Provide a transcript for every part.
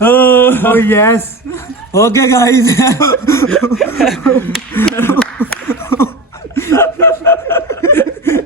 Oh yes. Okay guys.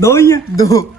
2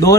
2